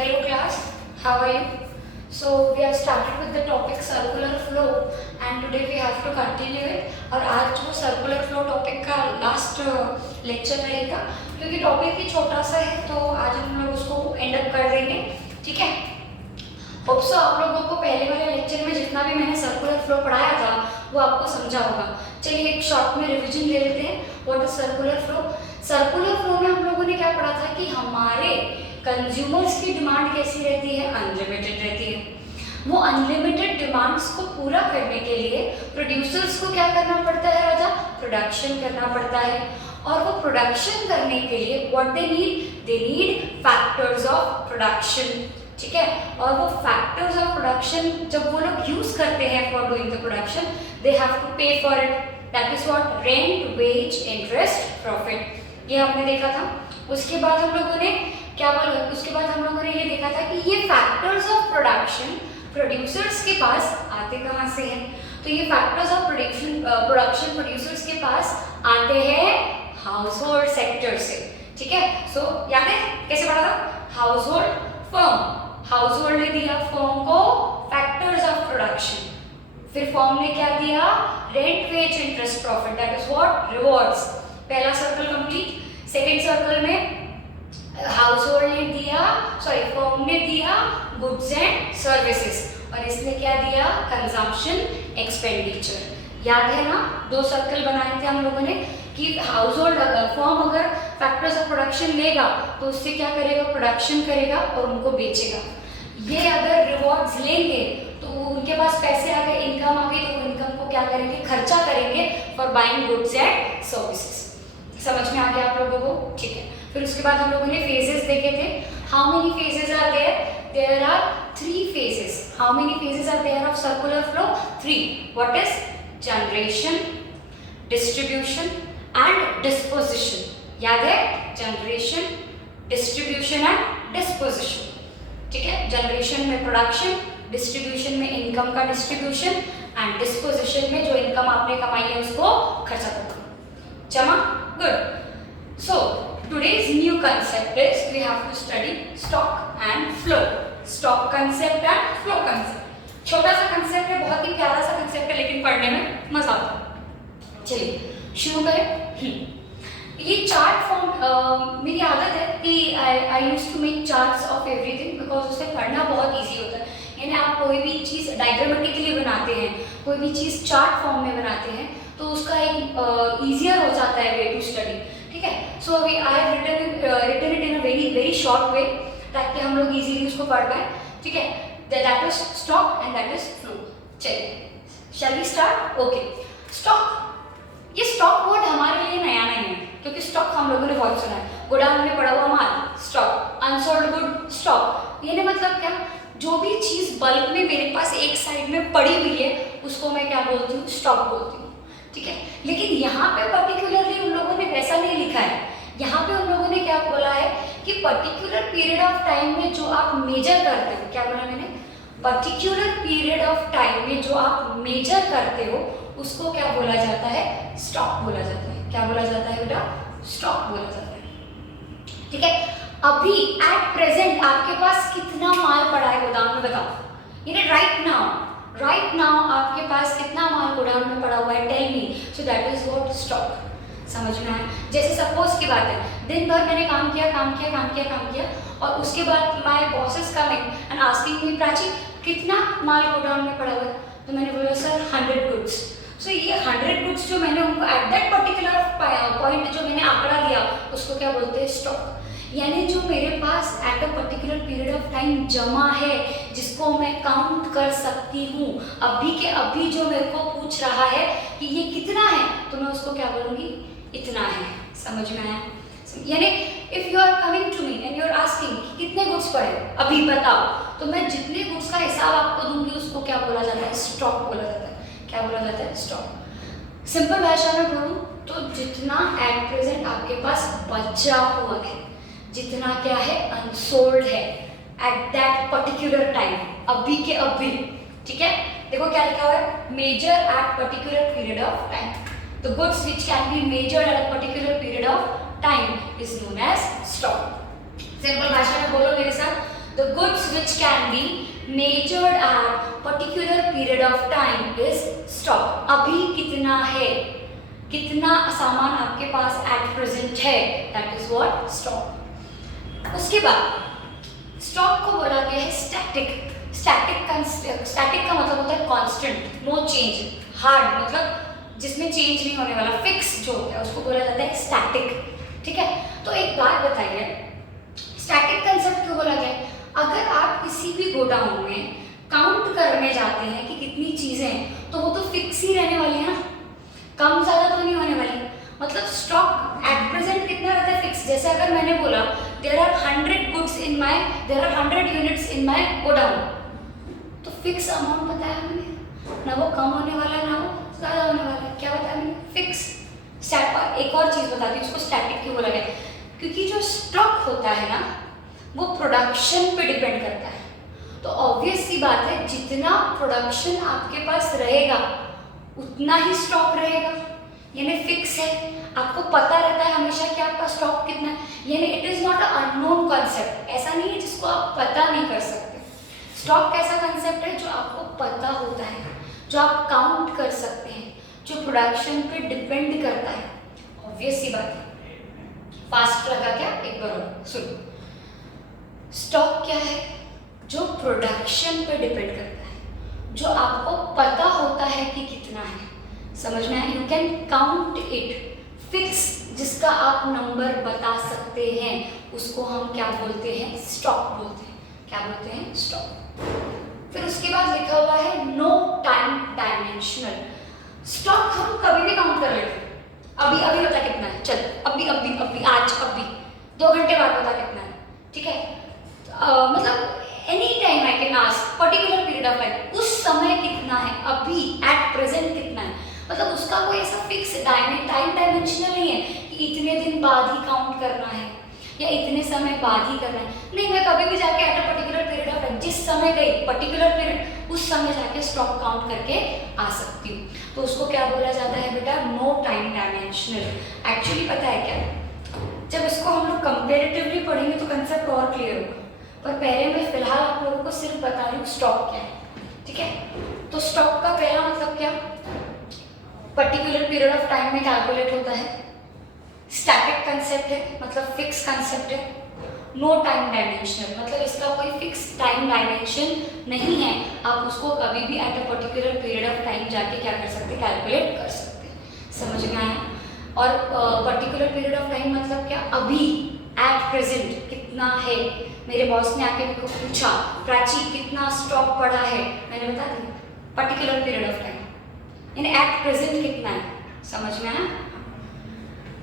Hello class, how are you? So we have started with the topic circular flow and today we have to continue it. और आज जो circular flow topic का last lecture रहेगा क्योंकि topic ही छोटा सा है तो आज हम लोग उसको end up कर देंगे, ठीक है? होप सो आप लोगों को पहले वाले लेक्चर में जितना भी मैंने सर्कुलर फ्लो पढ़ाया था वो आपको समझा होगा। चलिए एक शॉर्ट में रिवीजन ले लेते हैं। What is circular flow? Circular flow में हम लोगों ने क्या पढ़ा था कि हमारे कंज्यूमर्स की डिमांड कैसी रहती है? अनलिमिटेड रहती है। वो अनलिमिटेड डिमांड्स को पूरा करने के लिए प्रोड्यूसर्स को क्या करना पड़ता है राजा? प्रोडक्शन करना पड़ता है। और वो प्रोडक्शन करने के लिए what they need factors of production, ठीक है? और वो फैक्टर्स ऑफ प्रोडक्शन जब वो लोग यूज करते हैं for doing the production, they have to pay for it. That is what? Rent, wage, interest, profit. ये आपने देखा था। उसके बाद हम लोगों ने क्या बोला? उसके बाद हम लोगों ने ये देखा था कि ये फैक्टर्स ऑफ प्रोडक्शन प्रोड्यूसर्स के पास आते कहाँ से हैं? तो ये फैक्टर्स ऑफ प्रोडक्शन प्रोड्यूसर्स के पास आते हैं हाउस होल्ड सेक्टर से, ठीक है? सो याद है कैसे पढ़ा था? Household, firm. Household ने दिया फर्म को फैक्टर्स ऑफ प्रोडक्शन, फिर फर्म ने क्या दिया? Rent, wage, interest, profit. That is what? Rewards. पहला सर्कल कंप्लीट। सेकंड सर्कल में हाउस होल्ड ने दिया, सॉरी फर्म ने दिया गुड्स एंड सर्विसेज और इसने क्या दिया? Consumption expenditure. याद है ना? दो सर्कल बनाए थे हम लोगों ने कि हाउस होल्ड फर्म अगर फैक्टर्स ऑफ प्रोडक्शन लेगा तो उससे क्या करेगा? प्रोडक्शन करेगा और उनको बेचेगा। ये अगर रिवॉर्ड्स लेंगे तो उनके पास पैसे आ गए, इनकम आ गई, तो इनकम को क्या करेंगे? खर्चा करेंगे for buying goods and services. समझ में आ गया आप लोगों को? ठीक है। फिर उसके बाद हम लोगों ने फेजेस देखे थे। How many phases are there? There are 3 phases. How many phases are there of circular flow? 3. What is? Generation, distribution and disposition. याद है? जनरेशन, डिस्ट्रीब्यूशन एंड डिस्पोजिशन, ठीक है? जनरेशन में प्रोडक्शन, डिस्ट्रीब्यूशन में इनकम का distribution and disposition में जो income आपने कमाई है उसको खर्चा करना। जमा? Good. So today's new concept is we have to study stock and flow. Stock concept and flow concept. छोटा सा concept है, बहुत ही प्यारा सा concept है, लेकिन पढ़ने में मजा आता है। चलिए शुरू करें। ये चार्ट फॉर्म मेरी आदत है कि I used to make charts of everything because उससे पढ़ना बहुत easy होता है। यानी आप कोई भी चीज़ डायग्रामेटिकली बनाते हैं, कोई भी चीज़ चार्ट फॉर्म में बनाते हैं तो उसका एक ईजियर हो जाता है वे टू स्टडी, ठीक है? सो अभी I have written it in a very short way ताकि हम लोग इजीली उसको पढ़ पाए, ठीक है? That is stock and that is flow. चलिए shall we start? Okay. Stock, ये स्टॉक वर्ड हमारे लिए नया नहीं है क्योंकि स्टॉक हम लोगों ने बहुत सुना है। गोदाम में पड़ा हुआ माल स्टॉक, अनसोल्ड गुड स्टॉक। ये मतलब क्या? जो भी चीज़ बल्क में मेरे पास एक साइड में पड़ी हुई है उसको मैं क्या बोलती हूँ? स्टॉक बोलती हूँ, ठीक है? लेकिन यहाँ पे पर्टिकुलरली उन लोगों ने वैसा नहीं लिखा है। यहाँ पे उन लोगों ने क्या बोला है कि पर्टिकुलर पीरियड ऑफ टाइम में जो आप मेजर करते हो, क्या बोला मैंने? पर्टिकुलर पीरियड ऑफ टाइम में जो आप मेजर करते हो उसको क्या बोला जाता है? स्टॉक बोला जाता है। क्या बोला जाता है बेटा? स्टॉक बोला जाता है, ठीक है? अभी एट प्रेजेंट आपके पास कितना माल पड़ा है गोदाम में? बताओ। यानी राइट नाउ आपके पास कितना माल गोदाम में पड़ा हुआ है? Tell me. So that is what? Stock. समझ में आया? जैसे सपोज की बात है, दिन भर मैंने काम किया और उसके बाद my boss is coming and asking me Prachi कितना माल गोदाम में पड़ा हुआ है? तो मैंने बोला सर 100 गुड्स। सो ये 100 गुड्स जो मैंने उनको एट दैट पर्टिकुलर पॉइंट जो मैंने आंकड़ा दिया उसको क्या बोलते हैं? स्टॉक। यानी जो मेरे पास at a particular period of time जमा है जिसको मैं काउंट कर सकती हूँ, अभी के अभी जो मेरे को पूछ रहा है कि ये कितना है तो मैं उसको क्या बोलूँगी? इतना है। समझ में आया? यानी if you are coming to me and you are asking कितने गुड्स पड़े अभी बताओ, तो मैं जितने गुड्स का हिसाब आपको दूंगी उसको क्या बोला जाता है? स्टॉक बोला जाता है। क्या बोला जाता है? स्टॉक। सिंपल भाषा में बोलूँ तो जितना एट प्रेजेंट आपके पास बचा हुआ है, जितना क्या है? अनसोल्ड है एट दैट पर्टिकुलर टाइम, अभी के अभी, ठीक है? देखो क्या लिखा हुआ है? Measure at particular period of time. The goods which can be measured at a particular period of time is known as stock. Simple भाषा में बोलो मेरे साथ, The goods which can be measured at particular period of time is stock. अभी कितना है, कितना सामान आपके पास at present है, that is what stock. उसके बाद स्टॉक को बोला गया है स्टैटिक. स्टैटिक का मतलब होता है कांस्टेंट, नो चेंज. हार्ड मतलब जिसमें चेंज नहीं होने वाला, फिक्स जो होता है उसको बोला जाता है स्टैटिक. ठीक है, तो एक बात बताइए, स्टैटिक कंसेप्ट क्यों बोला गया? अगर आप किसी भी गोडाउन में काउंट करने जाते हैं कि कितनी चीजें हैं, तो वो तो फिक्स ही रहने वाली है ना, कम ज्यादा तो नहीं होने वाली. मतलब स्टॉक एट प्रेजेंट कितना रहता है? फिक्स. जैसे अगर मैंने बोला there are 100 goods in my, there are 100 units in my godown, तो फिक्स अमाउंट बताया मैंने, ना वो कम होने वाला है ना वो ज्यादा होने वाला है. क्या बताया मैंने? फिक्स. एक और चीज बताती हूँ, उसको स्टैटिक क्यों बोला गया? क्योंकि जो स्टॉक होता है ना वो प्रोडक्शन पे डिपेंड करता है. तो ऑब्वियस सी बात है, जितना प्रोडक्शन आपके पास रहेगा उतना ही स्टॉक रहेगा. यानी फिक्स है, आपको पता रहता है हमेशा कि आपका स्टॉक कितना है. यानी it is not a unknown concept. ऐसा नहीं है जिसको आप पता नहीं कर सकते. स्टॉक ऐसा कंसेप्ट है जो आपको पता होता है, जो आप काउंट कर सकते हैं, जो प्रोडक्शन पे डिपेंड करता है. ऑब्वियस सी बात है. फास्ट लगा क्या? एक बार सुनो. स्टॉक क्या है? जो प्रोडक्शन पे डिपेंड करता है, जो आपको पता होता है कि कितना है. समझ में आया? You can count it. Fix जिसका आप नंबर बता सकते हैं उसको हम क्या बोलते हैं? स्टॉक बोलते हैं. क्या बोलते हैं? स्टॉक. फिर उसके बाद लिखा हुआ है नो टाइम डायमेंशनल. स्टॉक हम कभी भी काउंट कर लेते हैं. अभी अभी बता कितना है, चल अभी अभी अभी आज अभी 2 घंटे बाद बता कितना है. ठीक है, मतलब any time I can ask, particular period of time, उस समय कितना है, अभी एट प्रेजेंट कितना है. मतलब उसका कोई ऐसा फिक्स टाइम डायमेंशनल नहीं है कि इतने दिन बाद ही काउंट करना है या इतने समय बाद ही करना है. नहीं, मैं कभी भी जाके eight a particular period of time, जिस समय गई पर्टिकुलर पीरियड, उस समय जाके स्टॉक काउंट करके आ सकती हूँ. तो उसको क्या बोला जाता है बेटा? No time dimensional. एक्चुअली पता है क्या, जब इसको हम लोग कंपेरेटिवली पढ़ेंगे तो कंसेप्ट और क्लियर होगा, पर पहले मैं फिलहाल आप लोगों को सिर्फ बता रही हूँ स्टॉक क्या है. ठीक है, तो स्टॉक का पहला मतलब क्या? पर्टिकुलर पीरियड ऑफ टाइम में कैलकुलेट होता है. स्टैटिक कंसेप्ट है, मतलब फिक्स कंसेप्ट है. नो टाइम डायमेंशनल मतलब इसका कोई फिक्स टाइम डायमेंशन नहीं है. आप उसको कभी भी eight a particular period of time जाके क्या कर सकते हैं? कैलकुलेट कर सकते हैं. समझ में आया? और पर्टिकुलर पीरियड ऑफ टाइम मतलब क्या? अभी एट प्रेजेंट कितना है. मेरे बॉस ने आके मेरे को पूछा प्राची कितना स्टॉक पड़ा है, मैंने बता दिया particular period of time. In at present कितना है. समझ में आया?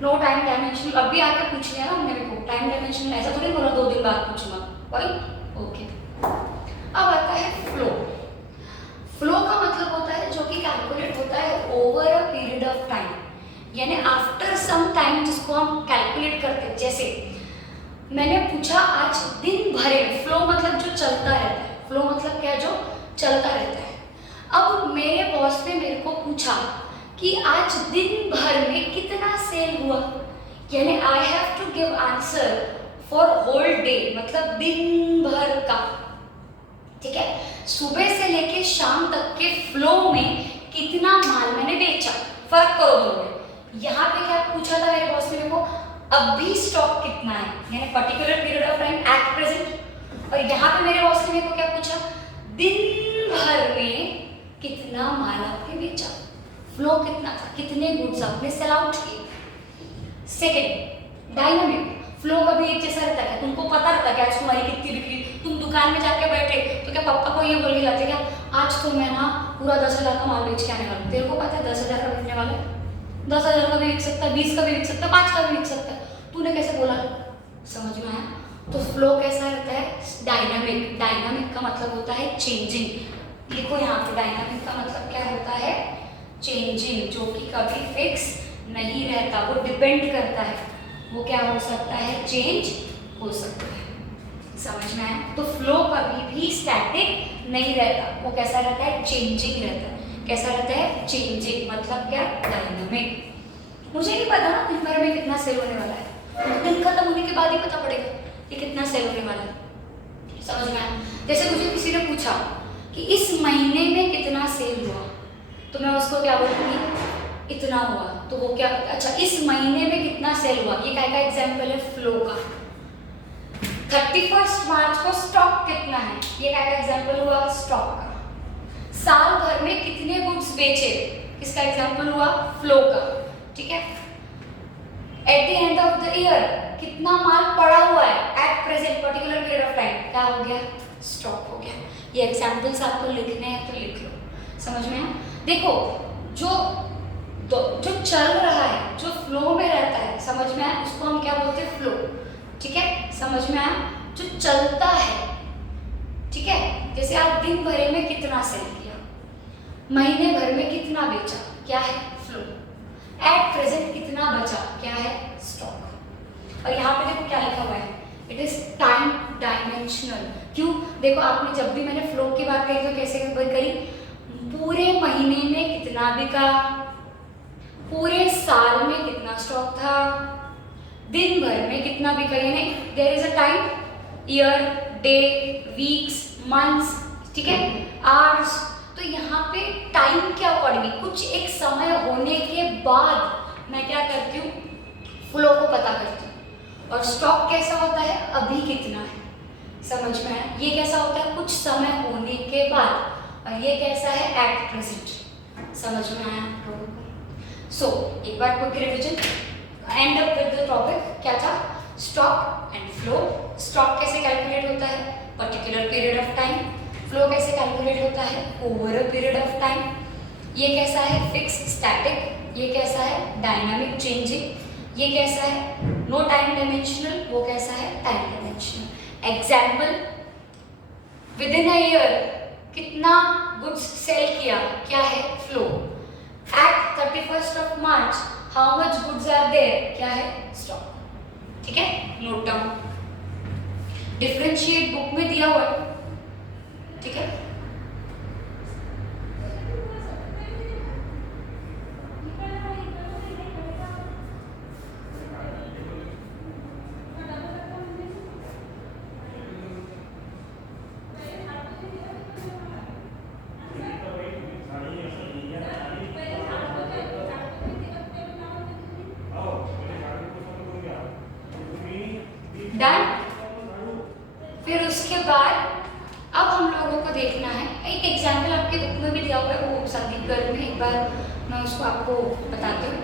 No time dimension. अभी आके पूछ लिया ना मेरे को टाइम डायमेंशन, ऐसा थोड़ी बोला 2 दिन बाद पूछूंगा. भाई ओके. अब आता है फ्लो. फ्लो का मतलब होता है जो कि कैलकुलेट होता है over a period of time, यानी आफ्टर सम टाइम, जिसको हम कैलकुलेट करते हैं. जैसे मैंने पूछा आज दिन भर में, फ्लो मतलब जो चलता रहता है. फ्लो मतलब क्या? जो चलता रहता है. अब मेरे बॉस ने मेरे को पूछा कि आज दिन भर में कितना सेल हुआ, यानी I have to give answer for whole day, मतलब दिन भर का. ठीक है, सुबह से लेके शाम तक के फ्लो में कितना माल मैंने बेचा. फर्क करो दोनों में. यहाँ पे क्या पूछा था मेरे बॉस ने मेरे को? अभी स्टॉक कितना है, यानी particular period of time at present. और यहाँ पे मेरे बॉस ने मेरे को क्या पूछा? दिन भर में कितना माल आपने बेचा, फ्लो कितना था, कितने गुड्स आपने सेल आउट किए. Second, dynamic. फ्लो कभी एक जैसा रहता है? तुमको पता रहता है कि आज तुम्हारी कितनी बिक्री. तुम दुकान में जाके बैठे तो क्या पापा को ये बोल के जाते क्या आज तो मैं ना पूरा 10,000 का माल बेच के आने वाला. तेरे को पता है 10,000 का बिकने वाला है, 10,000 का भी बिक सकता है, 20 का भी बिक सकता है, 5 का भी बिक सकता है. तूने कैसे बोला? समझ में आया? तो फ्लो कैसा रहता है? डायनामिक. डायनामिक का मतलब होता है चेंजिंग. लिखो यहाँ पे, डायनामिक का मतलब क्या होता है? चेंजिंग, जो कि कभी फिक्स नहीं रहता, वो डिपेंड करता है. वो क्या हो सकता है? चेंज हो सकता है. समझ में आया? तो फ्लो कभी भी स्टैटिक नहीं रहता, वो कैसा रहता है? चेंजिंग रहता है. कैसा रहता है? चेंजिंग. मतलब क्या? डायनामिक. मुझे नहीं पता ना दिन भर में कितना सेल होने वाला है, दिन खत्म होने के बाद ही पता पड़ेगा कि कितना सेल होने वाला है. समझ में आया? जैसे मुझे किसी ने पूछा कि इस महीने में कितना सेल हुआ, तो मैं उसको क्या बोलूँगी, इतना हुआ। तो वो क्या, अच्छा इस महीने में कितना सेल हुआ, ये क्या का एग्जाम्पल है, फ्लो का। 31 मार्च को स्टॉक कितना है, ये क्या का एग्जाम्पल हुआ, स्टॉक का। साल भर में कितने गुड्स बेचे, इसका एग्जाम्पल हुआ, फ्लो का। ठीक है। At the end of the year कितना माल पड़ा हुआ है, at present particular period of time, क्या हो गया, स्टॉक हो गया। ये एग्जाम्पल्स आपको लिखने हैं तो लिख लो, समझ में आया? देखो जो चल रहा है, जो फ्लो में रहता है, समझ में आया, उसको हम क्या बोलते हैं, फ्लो। ठीक है, समझ में आया? जो चलता है, ठीक है, जैसे आप दिन भर में कितना सेल किया, महीने भर में कितना बेचा, क्या है, फ्लो। एट प्रेजेंट कितना बचा, क्या है, स्टॉक। और यहाँ पे देखो क्या लिखा हुआ है, इट इज टाइम डायमेंशनल। क्यों? देखो आपने जब भी मैंने फ्लो की बात करी तो कैसे करी, पूरे महीने में कितना बिका, पूरे साल में कितना स्टॉक था, दिन भर में कितना बिका, यानी there is a time, year, day, weeks, months, ठीक है, आवर्स। तो यहाँ पे टाइम के अकॉर्डिंग कुछ एक समय होने के बाद मैं क्या करती हूँ, फ्लो को पता करती हूँ। और स्टॉक कैसा होता है, अभी कितना है, समझ में आया? ये कैसा होता है, कुछ समय होने के बाद, और ये कैसा है, एट प्रेजेंट। समझ में आया आप लोगों को? सो एक बार quick revision, end up with the topic क्या था, स्टॉक एंड फ्लो। स्टॉक कैसे कैलकुलेट होता है, particular period of time. Flow कैसे कैलकुलेट होता है, over a period of time. ये कैसा है, फिक्स स्टैटिक। ये कैसा है, डायनामिक चेंजिंग। ये कैसा है, नो टाइम डायमेंशनल। वो कैसा है, time dimensional. Example, within a year कितना गुड्स सेल किया, क्या है, flow. At 31st of March how much goods are there, क्या है, स्टॉक। ठीक है, नोट डाउन। डिफरेंशिएट बुक में दिया हुआ है, ठीक है। डन। फिर उसके बाद अब हम लोगों को देखना है, एक एग्जाम्पल आपके बुक में भी दिया हुआ है, वो संदीप गर्ग में, एक बार मैं उसको आपको बताती हूँ।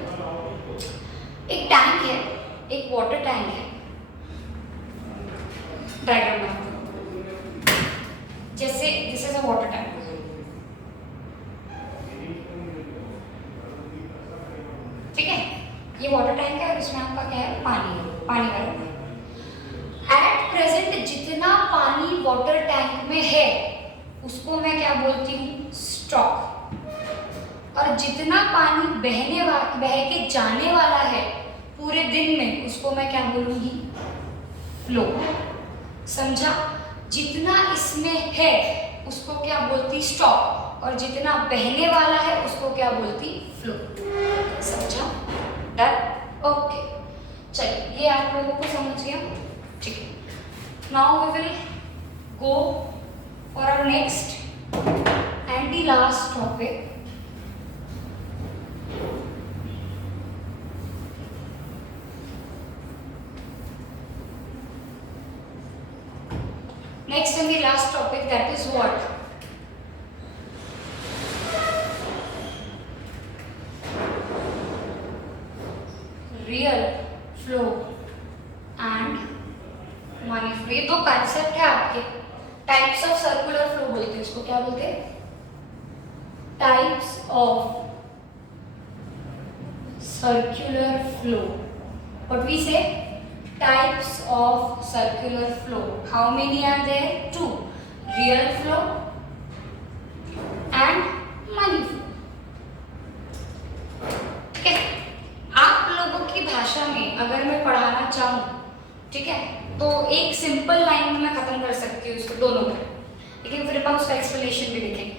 एक टैंक है, एक वाटर टैंक है, डायग्राम में जैसे this is a water tank, ठीक है। ये वाटर टैंक है और इसमें आपका क्या है, पानी भरा हुआ है। एट प्रेजेंट जितना पानी वाटर टैंक में है उसको मैं क्या बोलती हूँ, स्टॉक। और जितना पानी बह के जाने वाला है पूरे दिन में उसको मैं क्या बोलूँगी, फ्लो। समझा? जितना इसमें है उसको क्या बोलती, स्टॉक। और जितना बहने वाला है उसको क्या बोलती, फ्लो। समझा? डन? ओके, चलिए ये आप लोगों को समझ गया, ठीक है। Now we will go for our next and the last topic, next and the last topic, that is what, real flow and money flow। ये दो कॉन्सेप्ट है आपके, टाइप्स ऑफ सर्कुलर फ्लो बोलते हैं इसको, क्या बोलते हैं, types of circular flow. What we say, types of circular flow. How many are there? Two. Real flow and money flow. ठीक है, आप लोगों की भाषा में अगर मैं पढ़ाना चाहूँ, ठीक है, तो एक सिंपल लाइन में मैं खत्म कर सकती हूँ उसको दोनों में, लेकिन फिर अपन उसका एक्सप्लेनेशन भी देखेंगे।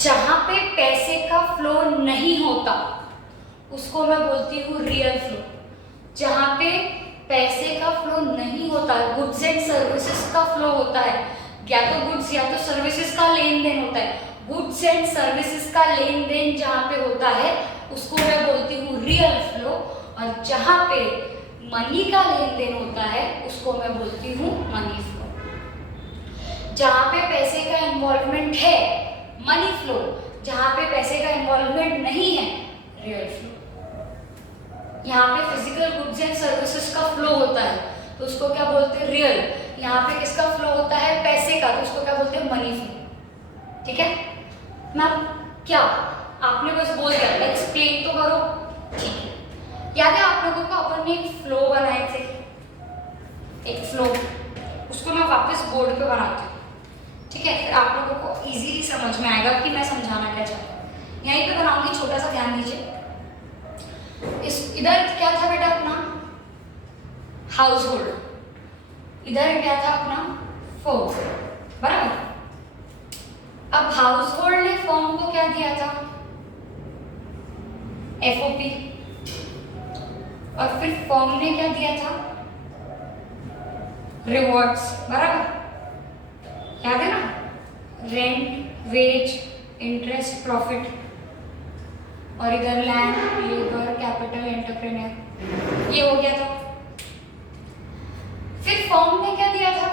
जहाँ पे पैसे का फ्लो नहीं होता उसको मैं बोलती हूँ रियल फ्लो। जहाँ पे पैसे का फ्लो नहीं होता, गुड्स एंड सर्विसेज का फ्लो होता है। या तो गुड्स या तो सर्विसेज का लेन देन होता है। गुड्स एंड सर्विसेज का लेन देन जहाँ पे होता है उसको मैं बोलती हूँ रियल फ्लो, और जहाँ पे मनी का लेन देन होता है उसको मैं बोलती हूँ मनी फ्लो। जहाँ पे पैसे का इन्वॉल्वमेंट है मनी फ्लो, जहाँ पे पैसे का इन्वॉल्वमेंट नहीं है रियल फ्लो। यहाँ पे फिजिकल गुड्स एंड सर्विसेज का फ्लो होता है तो उसको क्या बोलते हैं रियल। यहाँ पे किसका फ्लो होता है पैसे का, तो उसको क्या बोलते हैं मनी फ्लो। ठीक है मैम, क्या आपने बस बोल दिया, एक्सप्लेन तो करो। ठीक है, याद है आप लोगों को अपन ने एक फ्लो बनाए थे, एक फ्लो, उसको मैं वापस बोर्ड पे बनाती हूँ। ठीक है, फिर आप लोगों को इजीली समझ में आएगा कि मैं समझाना क्या चाहती हूँ। यहीं पे बनाऊंगी, छोटा सा ध्यान दीजिए। इस इधर क्या था बेटा अपना हाउस होल्ड, इधर क्या था अपना फर्म, बराबर। अब हाउस होल्ड ने फर्म को क्या दिया था एफओपी, और फिर फर्म ने क्या दिया था रिवॉर्ड्स, बराबर। याद है ना, रेंट, वेज, इंटरेस्ट, प्रॉफिट, और इधर लैंड, लेबर, कैपिटल, एंटरप्रेन्योर, ये हो गया था। फिर फर्म ने क्या दिया था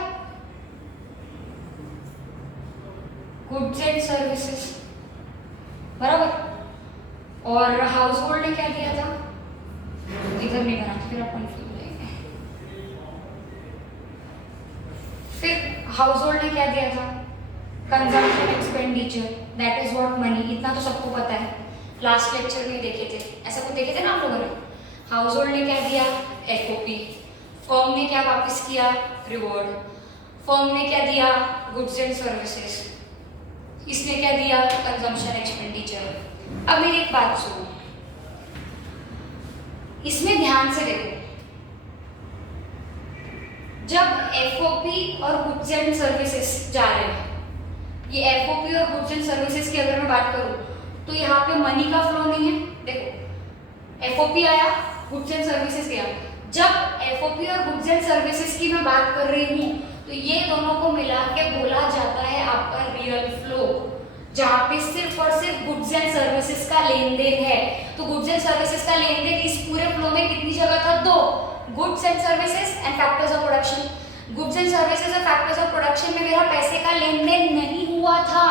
गुड्स एंड सर्विसेज, बराबर। और हाउस होल्ड ने क्या दिया था, इधर नहीं बना फिर अपन फिर हाउस होल्ड ने क्या दिया था consumption expenditure, that is what money. इतना तो सबको पता है, लास्ट लेक्चर में देखे थे, ऐसा कुछ देखे थे ना आप लोगों ने। हाउस होल्ड ने क्या दिया एफओपी, फर्म ने क्या वापस किया रिवॉर्ड, फर्म ने क्या दिया गुड्स एंड सर्विसेज, इसने क्या दिया कंजम्पशन एक्सपेंडिचर। अब मेरी एक बात सुनो, इसमें ध्यान से देखो, जब एफओपी और गुड्स एंड सर्विसेज जा रहे हैं, ये एफओपी और गुड्स एंड सर्विसेज की अगर मैं बात करूं तो यहाँ पे मनी का फ्लो नहीं है। देखो एफओपी आया, गुड्स एंड सर्विसेज गया। जब एफओपी और गुड्स एंड सर्विसेज की मैं बात कर रही हूँ तो ये दोनों को मिला के बोला जाता है आपका रियल फ्लो, जहाँ पे सिर्फ और सिर्फ गुड्स एंड सर्विसेज का लेन देन है। तो गुड्स एंड सर्विसेज का लेन देन इस पूरे फ्लो में कितनी जगह था, दो, goods and services and factors of production. Goods and services और फैक्टर्स ऑफ प्रोडक्शन में मेरा पैसे का लेन देन नहीं हुआ था।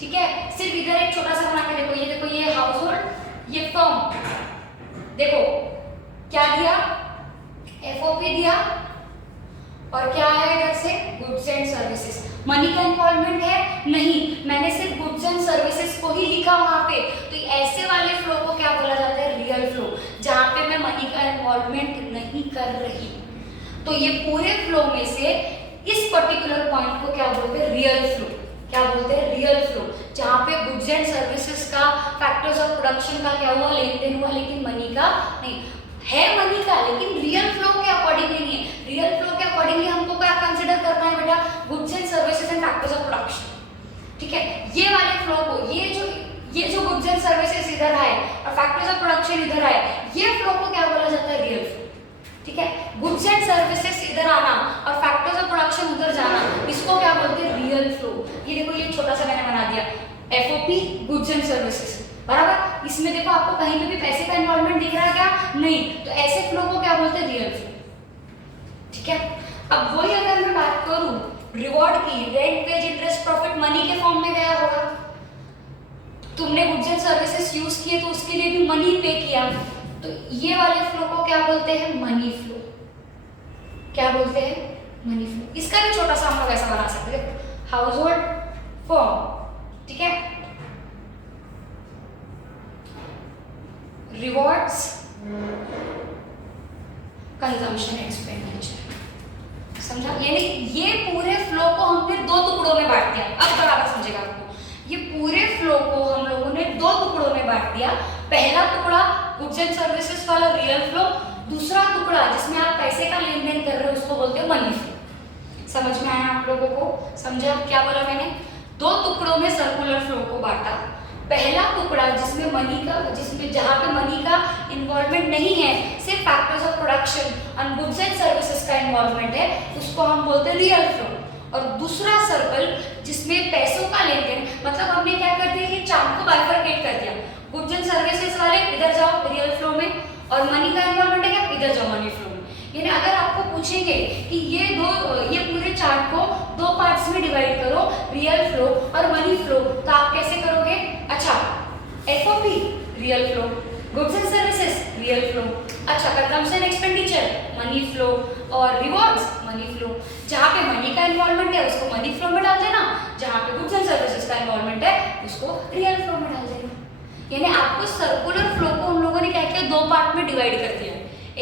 ठीक है, सिर्फ इधर एक छोटा सा बना के देखो, ये देखो, ये हाउस होल्ड, ये फर्म, देखो क्या दिया एफओपी दिया, और क्या आया इधर से गुड्स एंड सर्विसेज। मनी का इन्वॉल्वमेंट है नहीं, मैंने सिर्फ गुड्स एंड सर्विसेज को ही लिखा वहां पे। तो ऐसे वाले फ्लो को क्या बोला जाता है रियल फ्लो, जहां पे मैं मनी का इन्वॉल्वमेंट नहीं कर रही। तो ये पूरे फ्लो में से इस पर्टिकुलर पॉइंट को क्या बोलते हैं रियल फ्लो, क्या बोलते हैं रियल फ्लो, जहाँ पे गुड्स एंड सर्विसेज का फैक्टर्स ऑफ प्रोडक्शन का क्या हुआ लेन देन हुआ, लेकिन मनी का नहीं है, मनी का लेकिन रियल फ्लो के अकॉर्डिंगली नहीं है। रियल फ्लो के अकॉर्डिंगली हमको क्या कंसिडर करना है बेटा, goods and services and factors of production. ठीक है, ये वाले फ्लो को, ये जो गुड्स एंड सर्विसेज इधर आए और फैक्टर्स ऑफ प्रोडक्शन इधर आए, ये फ्लो को क्या बोला जाता है रियल फ्लो। ठीक है, गुड्स एंड सर्विसेज इधर आना और फैक्टर्स ऑफ प्रोडक्शन उधर जाना, इसको क्या बोलते हैं रियल फ्लो। ये देखो, ये छोटा सा मैंने बना दिया एफओपी गुड्स एंड सर्विसेज, बराबर। इसमें देखो आपको कहीं पे भी पैसे का इन्वॉल्वमेंट दिख रहा है क्या, नहीं, तो ऐसे फ्लो को क्या बोलते हैं रियल फ्लो। ठीक है, अब वही अगर मैं बात करूं रिवॉर्ड की, rent, wage, interest, profit money के फॉर्म में गया होगा, तुमने गुड्स एंड सर्विसेज यूज किए तो उसके लिए भी मनी पे किया, तो ये वाले फ्लो को क्या बोलते हैं मनी फ्लो। क्या बोलते हैं मनी फ्लो। इसका भी छोटा सा हम लोग ऐसा बना सकते हैं, हाउस होल्ड, फर्म, ठीक है, रिवॉर्ड्स, कंजम्पशन एक्सपेंडिचर, समझा। यानी ये पूरे फ्लो को हमने दो टुकड़ों में बांट दिया। अब बराबर समझेगा आपको, ये पूरे फ्लो को हम लोगों ने दो टुकड़ों में बांट दिया। पहला टुकड़ा गुड्स एंड सर्विसेज वाला रियल फ्लो, दूसरा टुकड़ा जिसमें आप पैसे का लेन देन कर रहे हो उसको बोलते हैं मनी फ्लो। समझ में आया आप लोगों को, समझा क्या बोला मैंने, दो टुकड़ों में सर्कुलर फ्लो को बांटा। पहला टुकड़ा जिसमें जहाँ पे मनी का इन्वॉल्वमेंट नहीं है, सिर्फ factors of production and goods and services का इन्वॉल्वमेंट है, उसको हम बोलते हैं रियल फ्लो। और दूसरा सर्कल जिसमें पैसों का लेन देन, मतलब हमने क्या कर दिया, ये चार्ट को बाइफरकेट कर दिया, गुड्स एंड सर्विसेज वाले इधर जाओ रियल फ्लो में, और मनी का इन्वॉल्वमेंट है क्या, इधर जाओ मनी फ्लो में। यानी अगर आपको पूछेंगे कि ये पूरे चार्ट को दो पार्ट्स में डिवाइड करो, रियल फ्लो और मनी फ्लो, तो आप कैसे करोगे? अच्छा, FOP real flow, goods and services real flow, अच्छा कंजम्पशन एक्सपेंडिचर मनी फ्लो, और रिवॉर्ड्स मनी फ्लो। जहाँ पे मनी का इन्वॉल्वमेंट है उसको मनी फ्लो में डाल देना, जहाँ पे गुड्स एंड सर्विसेज का इन्वॉल्वमेंट है उसको रियल फ्लो में डाल देना। यानी आपको सर्कुलर फ्लो को उन लोगों ने क्या किया, दो पार्ट में डिवाइड कर दिया,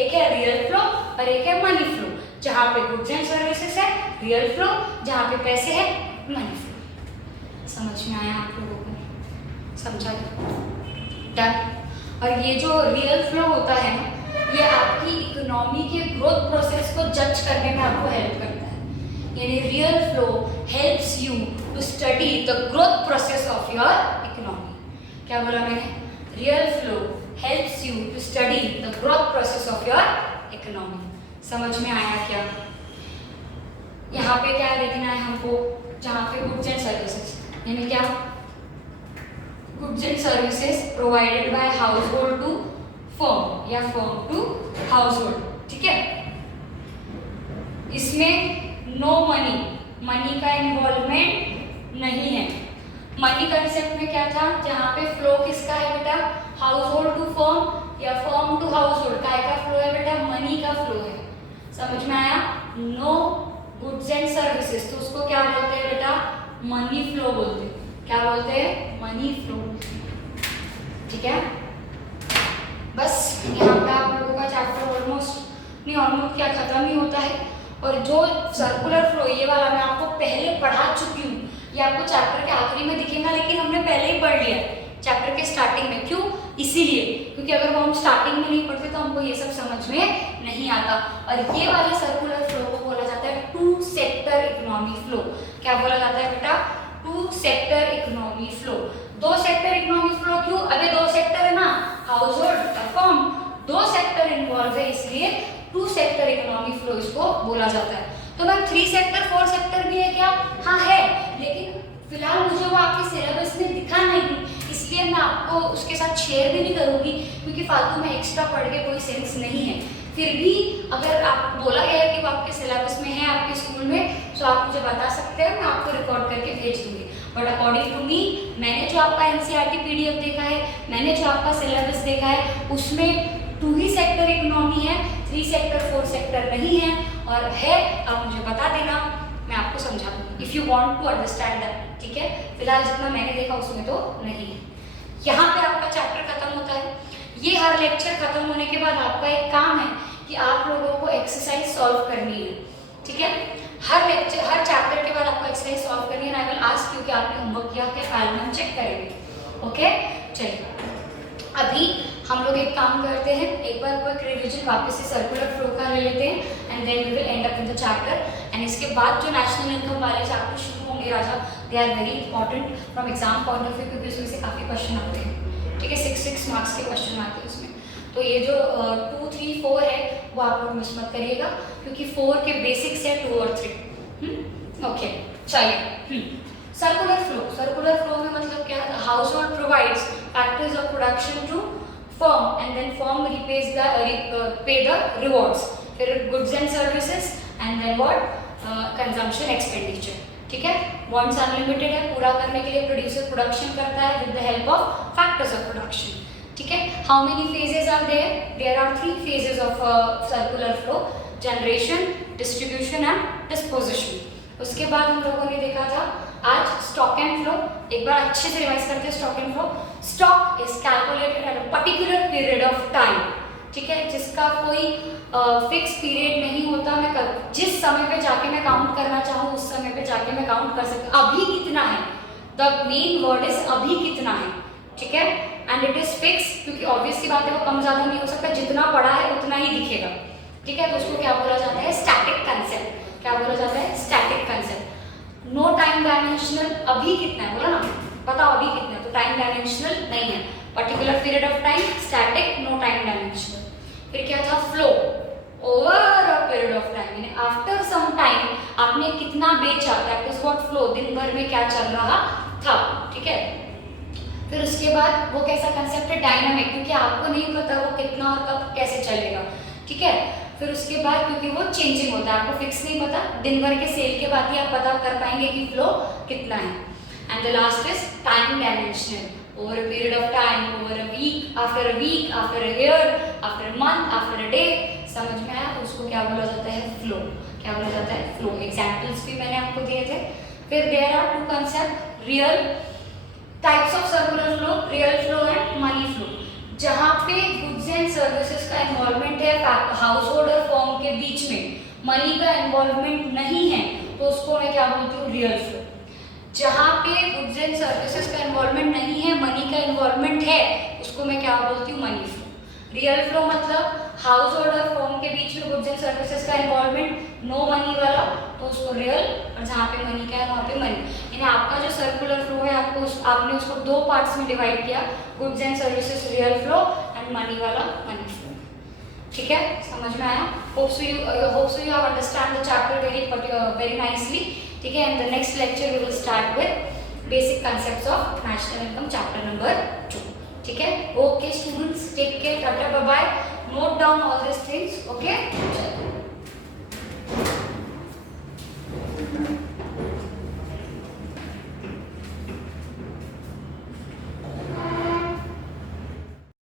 एक है रियल फ्लो और एक है मनी फ्लो। जहाँ पे गुड्स एंड सर्विसेज है रियल फ्लो, जहाँ पे पैसे है मनी फ्लो। समझ में आया आप लोगों को? समझा? डन। और ये जो रियल फ्लो होता है ना, ये आपकी इकोनॉमी के ग्रोथ प्रोसेस को जज करने में आपको हेल्प करता है। यानी real flow helps you to study the growth process of your economy. क्या बोला मैंने? Real flow helps you to study the growth process of your economy. समझ में आया क्या? यहाँ पे क्या देखना है हमको, जहाँ पे गुड्स एंड सर्विसेज, यानी क्या, goods and services provided by household to firm या फर्म टू हाउस होल्ड, ठीक है। इसमें नो मनी, मनी का इन्वॉल्वमेंट नहीं है। मनी कंसेप्ट में क्या था, जहाँ पे फ्लो किसका है बेटा, हाउस होल्ड टू फर्म या फर्म टू हाउस होल्ड, काय का फ्लो है बेटा, मनी का फ्लो है। समझ में आया? नो गुड्स एंड सर्विसेज, तो उसको क्या बोलते हैं बेटा, मनी फ्लो बोलते हैं। क्या बोलते हैं? मनी फ्लो, ठीक है। बस यहाँ पे आप लोगों का चैप्टर ऑलमोस्ट क्या खत्म ही होता है। और जो सर्कुलर फ्लो ये वाला मैं आपको पहले पढ़ा चुकी हूँ, ये आपको चैप्टर के आखिरी में दिखेगा, लेकिन हमने पहले ही पढ़ लिया चैप्टर के स्टार्टिंग में। क्यों? इसीलिए क्योंकि अगर वो हम स्टार्टिंग में नहीं पढ़ते तो हमको ये सब समझ में नहीं आता। और ये वाले सर्कुलर फ्लो को बोला जाता है टू सेक्टर इकोनॉमी फ्लो। क्या बोला जाता है बेटा? Two sector economy flow. दो सेक्टर इकोनॉमी फ्लो क्यों? अबे दो सेक्टर है ना, हाउस होल्ड और फर्म, दो सेक्टर इन्वॉल्व है, इसलिए टू सेक्टर इकोनॉमी फ्लो इसको बोला जाता है। तो मैम 3 सेक्टर 4 सेक्टर भी है क्या? हाँ है, लेकिन फिलहाल मुझे वो आपके सिलेबस में दिखा नहीं, इसलिए मैं आपको उसके साथ शेयर भी नहीं करूंगी, क्योंकि फालतू में एक्स्ट्रा पढ़ के कोई सेंस नहीं है। फिर भी अगर आप बोला गया है कि वो आपके सिलेबस में है आपके स्कूल में, तो आप मुझे बता सकते हैं, मैं आपको रिकॉर्ड करके भेज दूंगी। बट अकॉर्डिंग टू मी, मैंने जो आपका एनसीईआरटी पीडीएफ देखा है, मैंने जो आपका सिलेबस देखा है, उसमें 2 ही सेक्टर इकोनॉमी है, 3 सेक्टर 4 सेक्टर नहीं है। और है, आप मुझे बता देना, मैं आपको समझा दूंगी if you want to understand that, ठीक है। फिलहाल जितना मैंने देखा उसमें तो नहीं है। यहाँ पे आपका चैप्टर खत्म होता है। ये हर लेक्चर खत्म होने के बाद आपका एक काम है कि आप लोगों को एक्सरसाइज सॉल्व करनी है, ठीक है। हर चैप्टर के बाद आपको एक्सरसाइज सॉल्व करनी है। आई विल आस्क क्योंकि आपने होमवर्क किया, क्या फाइल में हम चेक करेंगे, ओके। चलिए, अभी हम लोग एक काम करते हैं, एक बार क्विक रिवीजन वापस से सर्कुलर फ्लो का ले लेते हैं, and then we will end up in the chapter. And इसके बाद जो नेशनल इनकम वाले चैप्टर शुरू होंगे राजा, they are very important from exam point of view, क्योंकि उसमें से काफ़ी क्वेश्चन आते हैं, ठीक है। 6 मार्क्स के क्वेश्चन आते हैं उसमें। तो ये जो 2, 3, 4 है वो आप लोग मिस मत करिएगा, क्योंकि 4 के बेसिक्स है 2 और 3। ओके, चलिए। सर्कुलर फ्लो में मतलब क्या है? Household provides factors of production to firm and then firm repays pay the rewards, फिर goods and services and then what, consumption expenditure, ठीक है। वांट्स अनलिमिटेड है, पूरा करने के लिए प्रोड्यूसर प्रोडक्शन करता है with the help of factors of production, ठीक है। How many phases are there? There are 3 phases of circular flow, generation, distribution and disposition. उसके बाद हम लोगों ने देखा था आज स्टॉक एंड फ्लो। एक बार अच्छे से रिवाइज करते हैं stock and flow. Stock is calculated at a particular period of time, ठीक है, जिसका कोई फिक्स पीरियड नहीं होता। मैं जिस समय पे जाके मैं काउंट करना चाहूँ उस समय पे जाके मैं काउंट कर सकती हूँ। अभी कितना है, द मेन वर्ड इज अभी कितना है, ठीक है। एंड इट इज फिक्स, क्योंकि ऑब्वियस की बात है वो कम ज़्यादा नहीं हो सकता, जितना पड़ा है उतना ही दिखेगा, ठीक है। तो उसको क्या बोला जाता है? Static concept. क्या बोला जाता है? Static concept. No time dimensional, अभी कितना है बोला ना, बताओ अभी कितना है, तो टाइम डायमेंशनल नहीं है, particular period of time static, no time dimensional. फिर क्या था flow, over a period of time, यानी आफ्टर सम टाइम आपने कितना बेचा, दैट इज व्हाट फ्लो, दिन भर में क्या चल रहा था, ठीक है। फिर उसके बाद वो कैसा कंसेप्ट है, डायनामिक, क्योंकि आपको नहीं पता वो कितना और कब कैसे चलेगा, ठीक है। फिर उसके बाद क्योंकि वो चेंजिंग होता है, आपको फिक्स नहीं पता, दिन भर के सेल के बाद ही आप पता कर पाएंगे कि फ्लो कितना है। And the last is time dimensional, over a period of time, over a week, after a week, after a year, after a month, after a day, समझ में आया, उसको क्या बोला जाता है, फ्लो। क्या बोला जाता है, फ्लो। एग्जाम्पल्स भी मैंने आपको दिए थे। फिर there are two concept, real types of circular flow, real flow and money flow. जहाँ पे गुड्स एंड सर्विसेज का इन्वॉल्वमेंट है हाउस होल्ड और फर्म के बीच में, मनी का इन्वॉल्वमेंट नहीं है, तो उसको मैं क्या बोलती हूँ, रियल फ्लो। जहाँ पे गुड्स एंड सर्विसेज का इन्वॉल्वमेंट नहीं है, मनी का इन्वॉल्वमेंट है, उसको मैं क्या बोलती हूँ, मनी फ्लो। रियल फ्लो मतलब हाउस होल्ड और फर्म के बीच में गुड्स एंड सर्विसेज का इन्वॉल्वमेंट, नो मनी वाला, तो उसको रियल, और जहाँ पे मनी का है वहाँ पे मनी। यानी आपका जो सर्कुलर फ्लो है, आपने उसको दो पार्ट्स में डिवाइड किया, goods and services real flow and money वाला मनी फ्लो, ठीक है। समझ में आया? Hope so you have understand the chapter very nicely, ठीक है। In the next lecture we will start with basic concepts of national income, chapter number 2, ठीक है। Okay students, take care, tata, bye bye, note down all this things, okay.